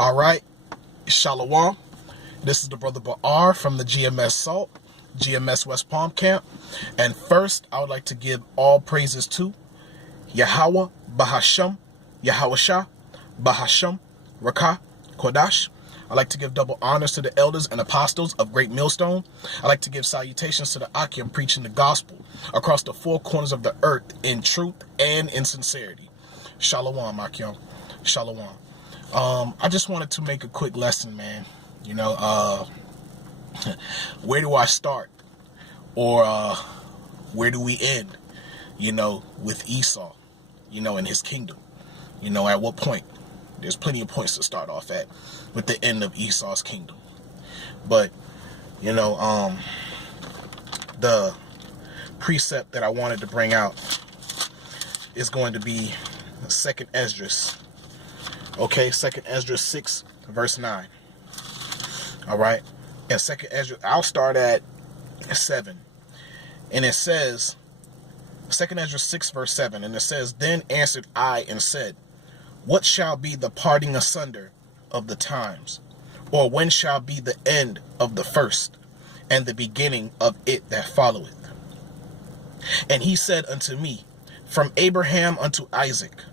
All right, Shalom. This is the brother Baar from the GMS Salt, GMS West Palm Camp. And first, I would like to give all praises to Yahweh, Bahasham, Yahweh Shah, Bahasham, Rakah, Kodash. I'd like to give double honors to the elders and apostles of Great Millstone. I'd like to give salutations to the Akim preaching the gospel across the four corners of the earth in truth and in sincerity. Shalom, Akim. Shalom. I just wanted to make a quick lesson, man. You know, where do I start? Or where do we end, you know, with Esau, you know, and his kingdom? You know, at what point? There's plenty of points to start off at with the end of Esau's kingdom. But, you know, the precept that I wanted to bring out is going to be 2nd Esdras. Okay, 2nd Esdras 6, verse 9. All right, and 2nd Esdras, I'll start at 7. And it says, 2nd Esdras 6, verse 7, and it says, "Then answered I and said, what shall be the parting asunder of the times? Or when shall be the end of the first, and the beginning of it that followeth? And he said unto me, from Abraham unto Isaac,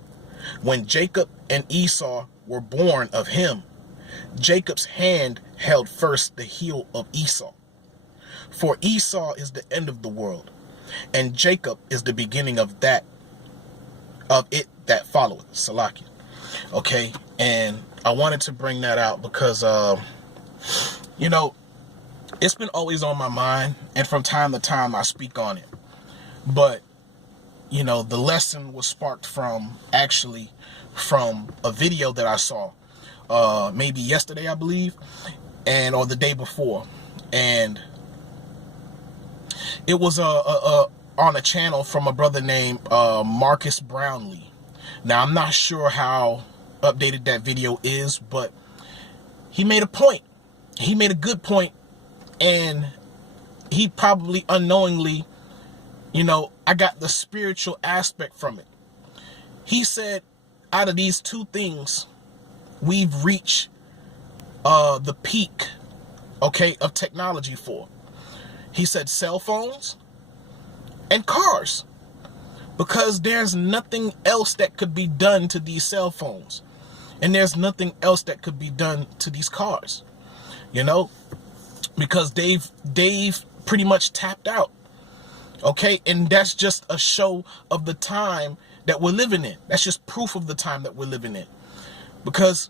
when Jacob and Esau were born of him, Jacob's hand held first the heel of Esau. For Esau is the end of the world, and Jacob is the beginning of it that followeth." Salakia. Okay, and I wanted to bring that out because, you know, it's been always on my mind, and from time to time I speak on it. But, you know, the lesson was sparked from a video that I saw, maybe yesterday, I believe, or the day before. And it was on a channel from a brother named Marcus Brownlee. Now, I'm not sure how updated that video is, but he made a point. He made a good point, and he probably unknowingly, you know, I got the spiritual aspect from it. He said, out of these two things, we've reached the peak, okay, of technology for. He said cell phones and cars, because there's nothing else that could be done to these cell phones, and there's nothing else that could be done to these cars, you know, because they've pretty much tapped out. Okay, and that's just a show of the time that we're living in. That's just proof of the time that we're living in, because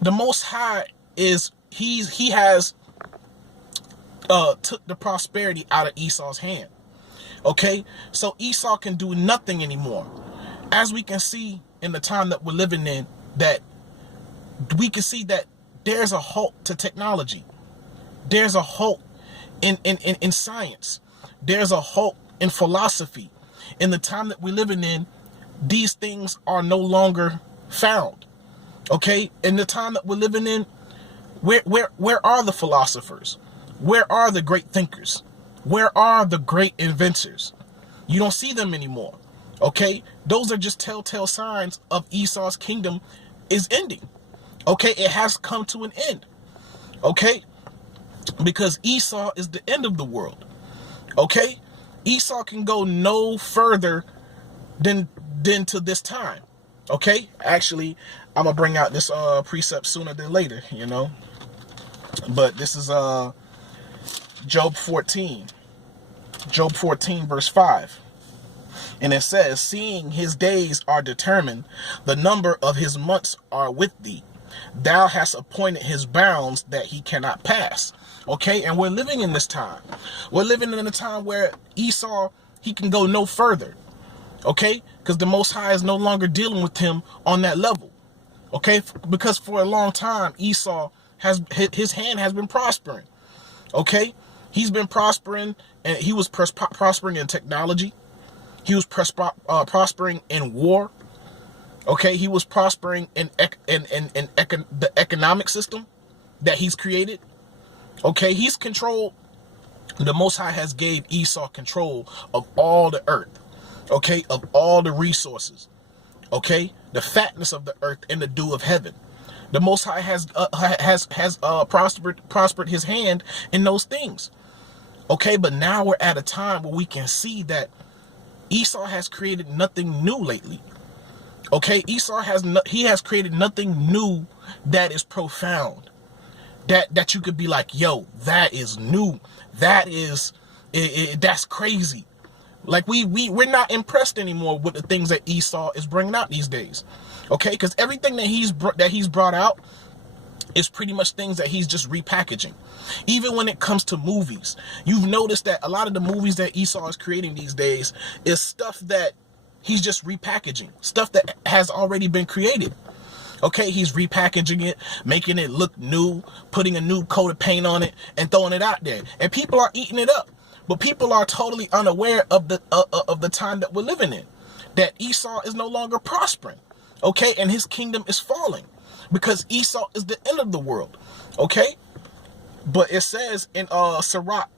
the Most High is he has took the prosperity out of Esau's hand. Okay, so Esau can do nothing anymore. As we can see in the time that we're living in, that we can see that there's a halt to technology. There's a halt in science. There's a halt in philosophy. In the time that we're living in, these things are no longer found. Okay, in the time that we're living in, where are the philosophers? Where are the great thinkers? Where are the great inventors? You don't see them anymore. Okay, those are just telltale signs of Esau's kingdom is ending. Okay, it has come to an end. Okay, because Esau is the end of the world. Okay, Esau can go no further than to this time. Okay, actually, I'm gonna bring out this precept sooner than later, you know. But this is Job 14, verse 5. And it says, "Seeing his days are determined, the number of his months are with thee. Thou hast appointed his bounds that he cannot pass." Okay, and we're living in this time. We're living in a time where Esau, he can go no further. Okay, because the Most High is no longer dealing with him on that level. Okay, because for a long time, Esau his hand has been prospering. Okay, he's been prospering, and he was prospering in technology. He was prospering in war. Okay, he was prospering in the economic system that he's created. Okay, he's controlled. The Most High has gave Esau control of all the earth. Okay, of all the resources. Okay, the fatness of the earth and the dew of heaven. The Most High has prospered his hand in those things. Okay, but now we're at a time where we can see that Esau has created nothing new lately. Okay, Esau has created nothing new that is profound. That you could be like, yo, that is new. That is that's crazy. Like we're not impressed anymore with the things that Esau is bringing out these days. Okay, because everything that he's brought out is pretty much things that he's just repackaging. Even when it comes to movies, you've noticed that a lot of the movies that Esau is creating these days is stuff that he's just repackaging, stuff that has already been created. Okay, he's repackaging it, making it look new, putting a new coat of paint on it, and throwing it out there, and people are eating it up. But people are totally unaware of the time that we're living in, that Esau is no longer prospering. Okay, and his kingdom is falling because Esau is the end of the world. Okay, but it says in Sirach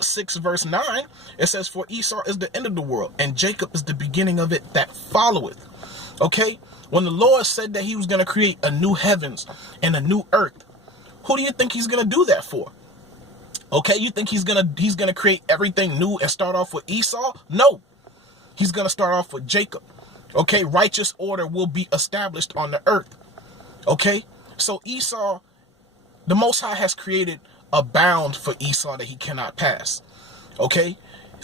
6 verse 9, it says, for Esau is the end of the world, and Jacob is the beginning of it that followeth. Okay, when the Lord said that he was going to create a new heavens and a new earth, who do you think he's going to do that for? Okay, you think he's gonna create everything new and start off with Esau? No, he's gonna start off with Jacob. Okay, righteous order will be established on the earth. Okay, so Esau, the Most High has created a bound for Esau that he cannot pass. Okay,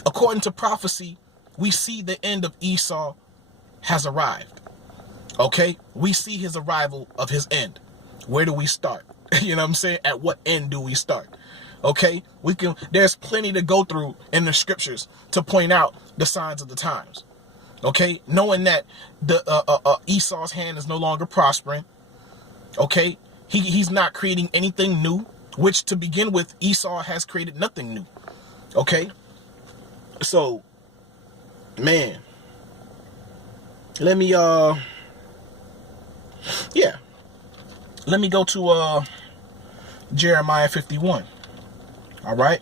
according to prophecy, we see the end of Esau has arrived. Okay, we see his arrival of his end. Where do we start? You know what I'm saying? At what end do we start? Okay, there's plenty to go through in the scriptures to point out the signs of the times. Okay, knowing that the Esau's hand is no longer prospering. Okay, he's not creating anything new, which to begin with, Esau has created nothing new. Okay, so man, let me go to Jeremiah 51. All right,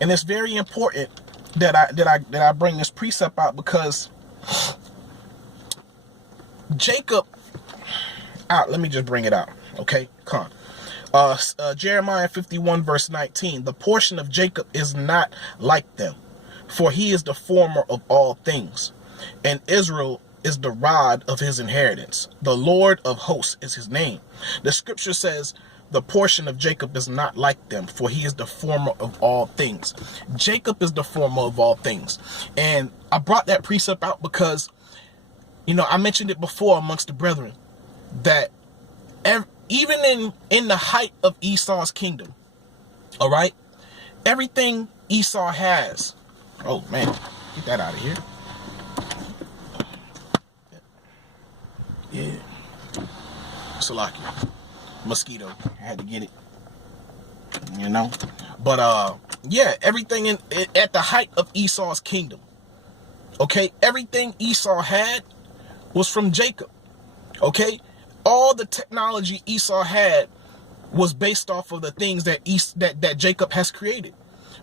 and it's very important that I bring this precept out, because Jacob. Let me just bring it out. Okay, come on. Jeremiah 51 verse 19. The portion of Jacob is not like them, for he is the former of all things, and Israel is the rod of his inheritance. The Lord of hosts is his name. The scripture says, the portion of Jacob is not like them, for he is the former of all things. Jacob is the former of all things. And I brought that precept out because, you know, I mentioned it before amongst the brethren, that even in the height of Esau's kingdom, all right, everything Esau has, oh man, get that out of here. Yeah, Salakia. Mosquito, I had to get it, you know. But yeah, everything at the height of Esau's kingdom, okay, everything Esau had was from Jacob. Okay, all the technology Esau had was based off of the things that Jacob has created,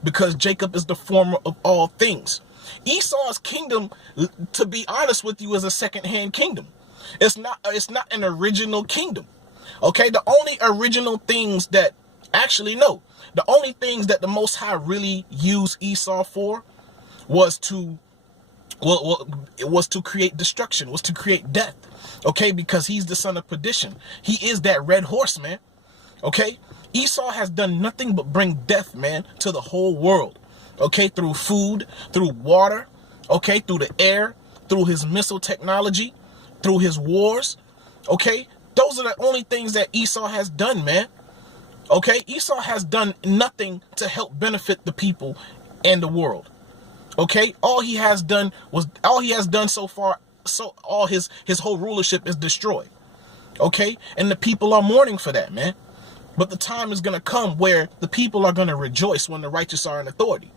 because Jacob is the former of all things. Esau's kingdom, to be honest with you, is a second-hand kingdom. It's not an original kingdom. Okay, the only original things that, the only things that the Most High really used Esau for was to create destruction, was to create death. Okay, because he's the son of perdition. He is that red horse, man. Okay, Esau has done nothing but bring death, man, to the whole world. Okay, through food, through water, okay, through the air, through his missile technology, through his wars. Okay, those are the only things that Esau has done, man. Okay, Esau has done nothing to help benefit the people and the world. Okay, all he has done so far, so all his whole rulership is destroyed. Okay, and the people are mourning for that, man. But the time is going to come where the people are going to rejoice when the righteous are in authority.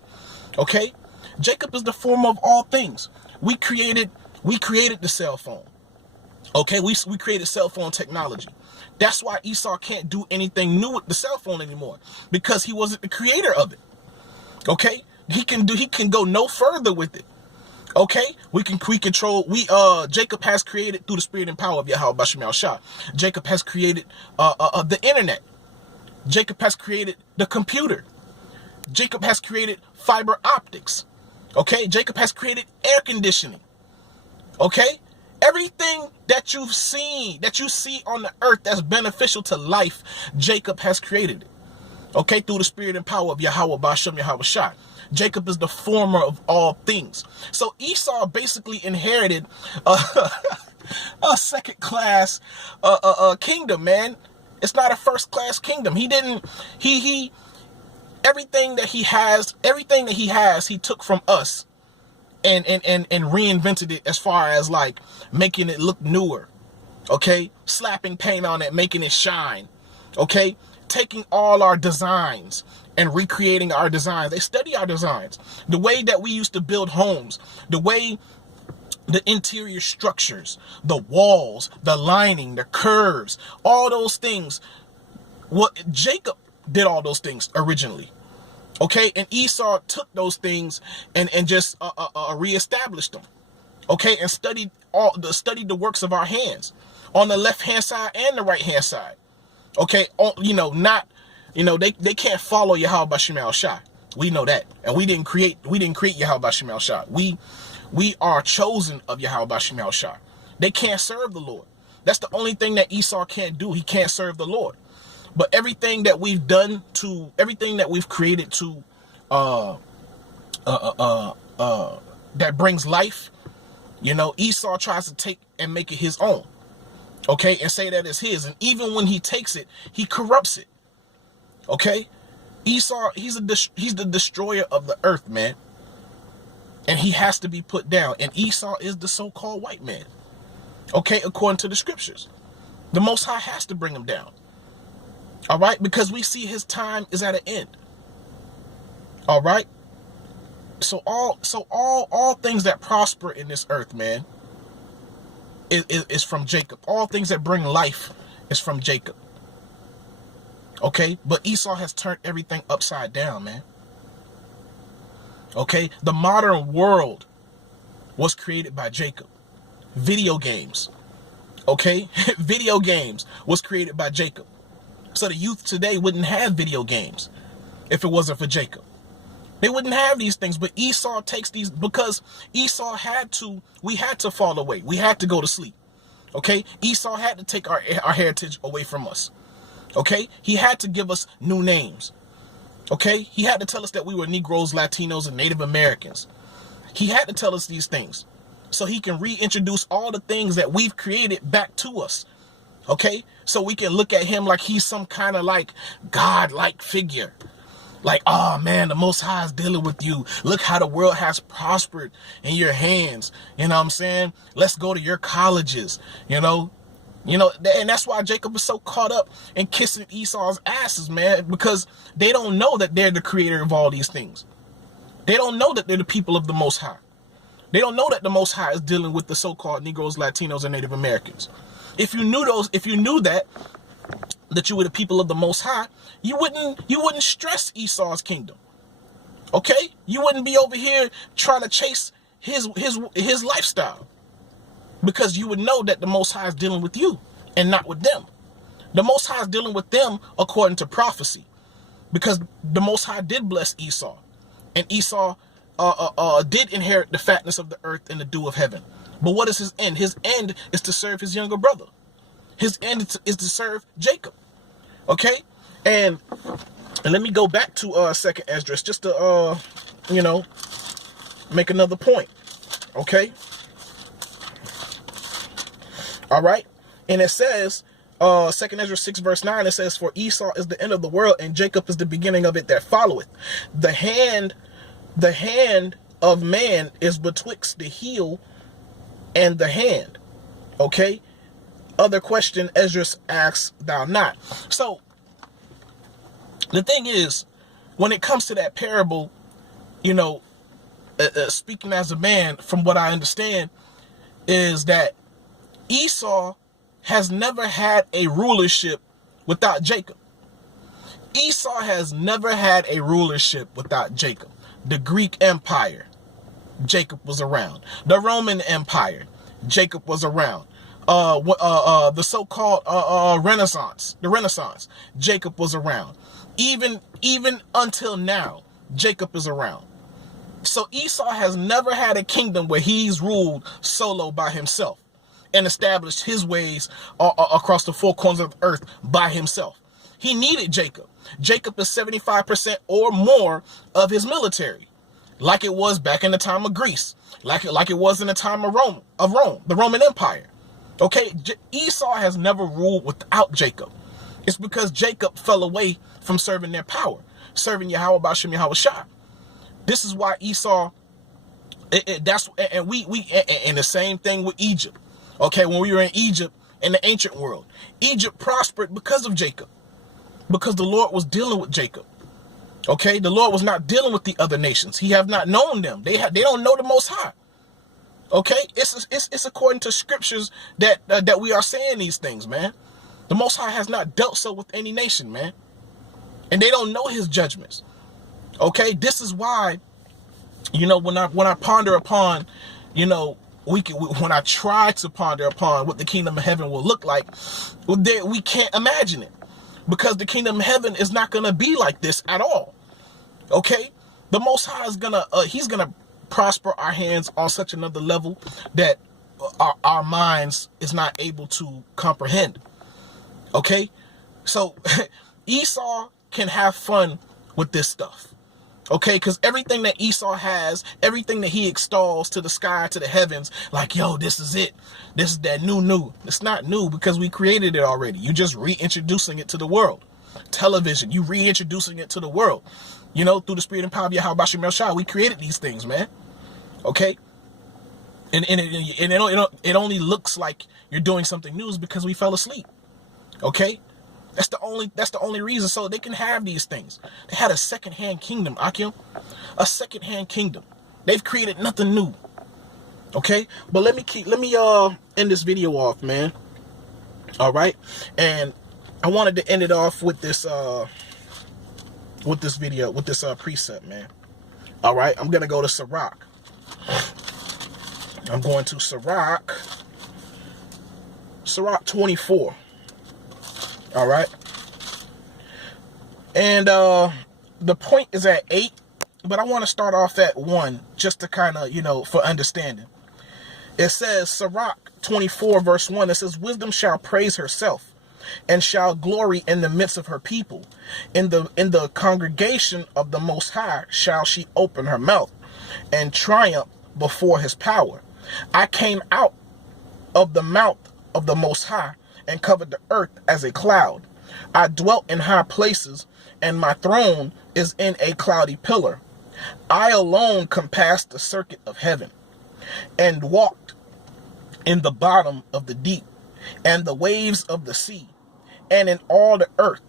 Okay, Jacob is the former of all things. We created the cell phone. Okay, we created cell phone technology. That's why Esau can't do anything new with the cell phone anymore, because he wasn't the creator of it. Okay, he can go no further with it. Okay, Jacob has created through the spirit and power of Yahweh Bashim Shah. Jacob has created the internet. Jacob has created the computer. Jacob has created fiber optics. Okay, Jacob has created air conditioning. Okay, everything that you see on the earth that's beneficial to life, Jacob has created it. Okay, through the spirit and power of Yahweh Bashim Yahweh Shah. Jacob is the former of all things. So Esau basically inherited a second class kingdom, man. It's not a first class kingdom. Everything that he has, he took from us and reinvented it as far as like making it look newer. Okay, slapping paint on it, making it shine. Okay, taking all our designs and recreating our designs. They study our designs. The way that we used to build homes, the way the interior structures, the walls, the lining, the curves, all those things. What Jacob did all those things originally. Okay, and Esau took those things and just reestablished them. Okay, and studied the works of our hands on the left hand side and the right hand side. Okay, they can't follow Yahweh Bashim Shah. We know that, and we didn't create Yahweh Bashim Shah. We are chosen of Yahweh Bashim Shah. They can't serve the Lord. That's the only thing that Esau can't do. He can't serve the Lord. But everything that we've created to that brings life, Esau tries to take and make it his own. Okay, and say that it's his. And even when he takes it, he corrupts it. Okay, Esau, he's the destroyer of the earth, man. And he has to be put down. And Esau is the so-called white man. Okay, according to the scriptures. The Most High has to bring him down. All right, because we see his time is at an end. All right. So all things that prosper in this earth, man, is from Jacob. All things that bring life is from Jacob. Okay, but Esau has turned everything upside down, man. Okay, the modern world was created by Jacob. Video games, okay, video games was created by Jacob. So the youth today wouldn't have video games if it wasn't for Jacob. They wouldn't have these things, but Esau takes these because Esau we had to fall away. We had to go to sleep. Okay, Esau had to take our heritage away from us. Okay, he had to give us new names. Okay, he had to tell us that we were Negroes, Latinos, and Native Americans. He had to tell us these things so he can reintroduce all the things that we've created back to us. Okay, so we can look at him like he's some kind of like God-like figure. Like, oh man, the Most High is dealing with you. Look how the world has prospered in your hands. You know what I'm saying? Let's go to your colleges, and that's why Jacob is so caught up in kissing Esau's asses, man, because they don't know that they're the creator of all these things. They don't know that they're the people of the Most High. They don't know that the Most High is dealing with the so-called Negroes, Latinos, and Native Americans. If you knew that you were the people of the Most High, you wouldn't stress Esau's kingdom. Okay? You wouldn't be over here trying to chase his lifestyle. Because you would know that the Most High is dealing with you and not with them. The Most High is dealing with them according to prophecy. Because the Most High did bless Esau. And Esau did inherit the fatness of the earth and the dew of heaven. But what is his end? His end is to serve his younger brother. His end is to serve Jacob. Okay? And let me go back to Second Esdras just to make another point. Okay? All right? And it says, 2 Ezra 6 verse 9, it says, for Esau is the end of the world, and Jacob is the beginning of it that followeth. The hand of man is betwixt the heel and the hand. Okay? Other question Esdras asks thou not. So, the thing is, when it comes to that parable, speaking as a man, from what I understand, is that Esau has never had a rulership without Jacob. Esau has never had a rulership without Jacob. The Greek Empire. Jacob was around. The Roman Empire, Jacob was around. The so-called Renaissance, Jacob was around. Even until now, Jacob is around. So Esau has never had a kingdom where he's ruled solo by himself and established his ways across the four corners of the earth by himself. He needed Jacob. Jacob is 75% or more of his military, like it was back in the time of Greece, like it was in the time of Rome, the Roman Empire. Okay, Esau has never ruled without Jacob. It's because Jacob fell away from serving their power, serving Yahweh Bashim Yahweh Shah. This is why Esau, and the same thing with Egypt. Okay, when we were in Egypt in the ancient world, Egypt prospered because of Jacob, because the Lord was dealing with Jacob. Okay, the Lord was not dealing with the other nations. He have not known them. They don't know the Most High. Okay, it's according to scriptures that we are saying these things, man. The Most High has not dealt so with any nation, man, and they don't know His judgments. Okay, this is why, when I ponder upon, when I try to ponder upon what the kingdom of heaven will look like, we can't imagine it, because the kingdom of heaven is not going to be like this at all. Okay, the Most High is He's gonna prosper our hands on such another level that our minds is not able to comprehend. Okay, so Esau can have fun with this stuff. Okay, because everything that Esau has, everything that he extols to the sky, to the heavens, like, yo, this is it. This is that new. It's not new, because we created it already. You just reintroducing it to the world. Television, you reintroducing it to the world. Through the spirit and power of Yahweh Bashim Yahweh, we created these things, man. Okay? And it only looks like you're doing something new because we fell asleep. Okay? That's the only reason. So they can have these things. They had a second-hand kingdom, Akim. A second-hand kingdom. They've created nothing new. Okay? But let me end this video off, man. All right? And I wanted to end it off with this precept, man. All right? I'm going to go to Sirach. I'm going to Sirach 24. All right. And the point is at 8, but I want to start off at 1 just to kind of, for understanding. It says, Sirach 24 verse 1, it says, wisdom shall praise herself and shall glory in the midst of her people. In the congregation of the Most High shall she open her mouth and triumph before His power. I came out of the mouth of the Most High and covered the earth as a cloud. I dwelt in high places, and my throne is in a cloudy pillar. I alone compassed the circuit of heaven, and walked in the bottom of the deep, and the waves of the sea, and in all the earth,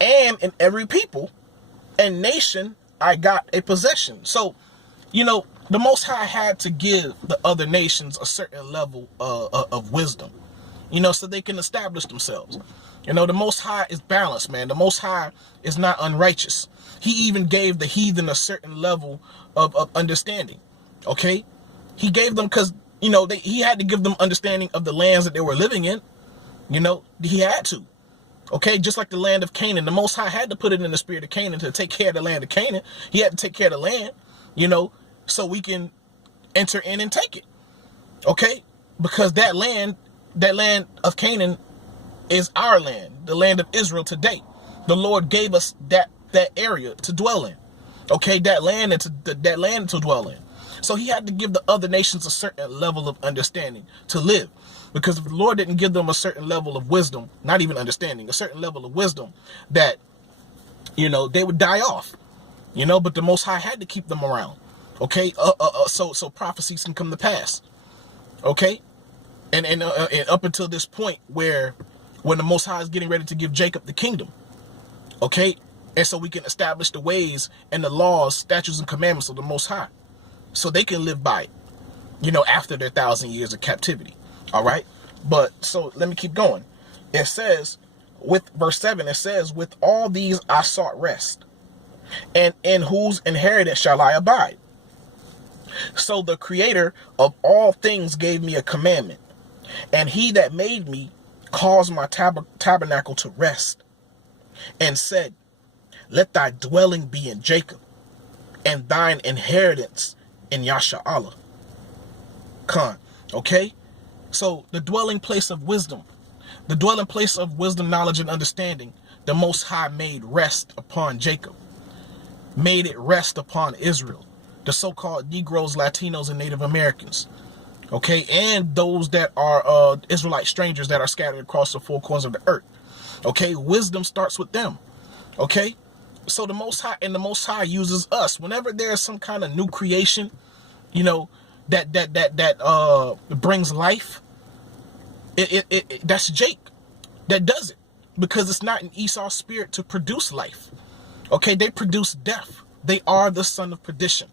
and in every people and nation I got a possession. So, the Most High had to give the other nations a certain level of wisdom, so they can establish themselves. The Most High is balanced, man. The Most High is not unrighteous. He even gave the heathen a certain level of understanding, okay? He gave them, because, he had to give them understanding of the lands that they were living in. He had to, okay? Just like the land of Canaan. The Most High had to put it in the spirit of Canaan to take care of the land of Canaan. He had to take care of the land, so we can enter in and take it, okay? Because that land of Canaan is our land, the land of Israel today. The Lord gave us that area to dwell in, okay? That land to dwell in. So He had to give the other nations a certain level of understanding to live, because if the Lord didn't give them a certain level of wisdom, not even understanding, a certain level of wisdom, that they would die off, But the Most High had to keep them around. Okay, so prophecies can come to pass. Okay, and up until this point when the Most High is getting ready to give Jacob the kingdom. Okay, and so we can establish the ways and the laws, statutes, and commandments of the Most High, so they can live by it. After their 1,000 years of captivity. All right, but so let me keep going. It says, with verse 7, it says, with all these I sought rest, and in whose inheritance shall I abide? So the creator of all things gave me a commandment, and he that made me caused my tabernacle to rest, and said, let thy dwelling be in Jacob, and thine inheritance in Yasha'Allah. Okay? So the dwelling place of wisdom, the dwelling place of wisdom, knowledge, and understanding, the Most High made rest upon Jacob, made it rest upon Israel, the so-called Negroes, Latinos, and Native Americans, okay, and those that are Israelite strangers that are scattered across the four corners of the earth, okay. Wisdom starts with them, okay. So the Most High uses us whenever there's some kind of new creation, you know, that brings life. That's Jake that does it, because it's not in Esau's spirit to produce life. Okay, they produce death. They are the son of perdition,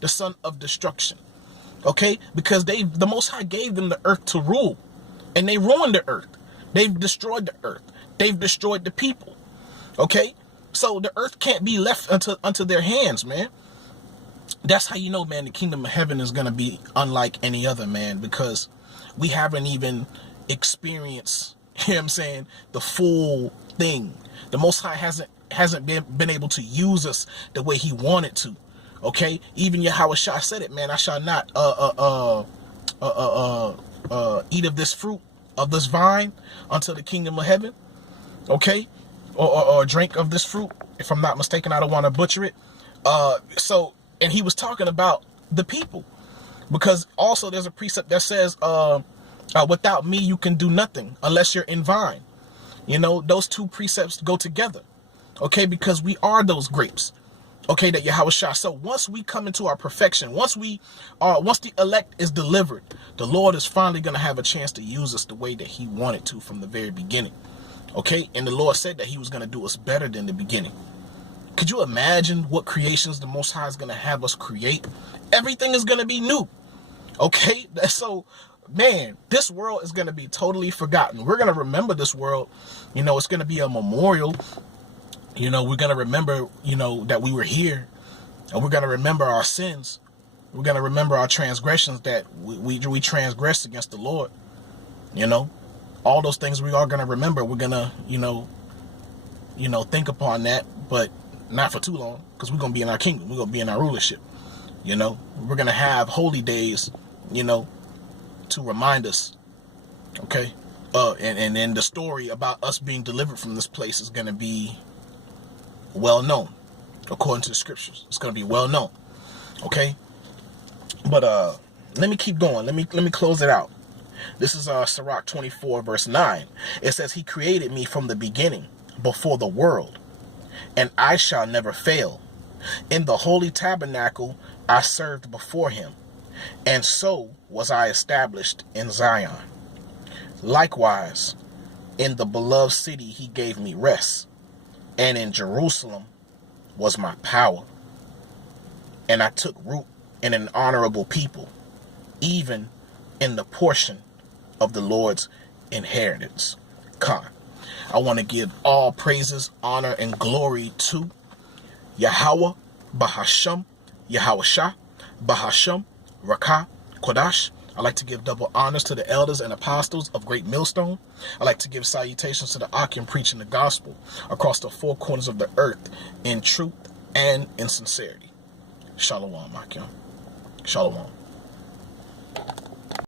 the son of destruction. Okay, because the Most High gave them the earth to rule, and they ruined the earth. They've destroyed the earth. They've destroyed the people. Okay, so the earth can't be left unto their hands, man. That's how you know, man, the kingdom of heaven is gonna be unlike any other, man, because we haven't even experienced, you know what I'm saying, the full thing. The Most High hasn't been able to use us the way he wanted to. Okay, even Yahweh Shah said it, man. I shall not eat of this fruit of this vine until the kingdom of heaven. Okay, or drink of this fruit. If I'm not mistaken, I don't want to butcher it. So, and he was talking about the people, because also there's a precept that says, without me you can do nothing unless you're in vine. You know, those two precepts go together. Okay, because we are those grapes. Okay, that Yahweh Shah. So once we come into our perfection, once the elect is delivered, the Lord is finally going to have a chance to use us the way that he wanted to from the very beginning. Okay, and the Lord said that he was going to do us better than the beginning. Could you imagine what creations the Most High is going to have us create? Everything is going to be new. Okay, so, man, this world is going to be totally forgotten. We're going to remember this world. You know, it's going to be a memorial. You know, we're going to remember, you know, that we were here, and we're going to remember our sins. We're going to remember our transgressions, that we transgressed against the Lord. You know, all those things we are going to remember. We're going to, you know, think upon that, but not for too long, because we're going to be in our kingdom. We're going to be in our rulership. You know, we're going to have holy days, you know, to remind us. Okay. And then the story about us being delivered from this place is going to be well known, according to the scriptures. It's going to be well known. Okay. But let me keep going. Let me close it out. This is Sirach 24 verse 9. It says, he created me from the beginning, before the world, and I shall never fail. In the holy tabernacle I served before him, and so was I established in Zion. Likewise, in the beloved city he gave me rest, and in Jerusalem was my power. And I took root in an honorable people, even in the portion of the Lord's inheritance. Khan. I want to give all praises, honor, and glory to Yahweh, Bahasham, Yahweh Shah, Bahasham, Rakah, Kodash. I like to give double honors to the elders and apostles of Great Millstone. I like to give salutations to the Akim preaching the gospel across the four corners of the earth in truth and in sincerity. Shalom, Akim. Shalom.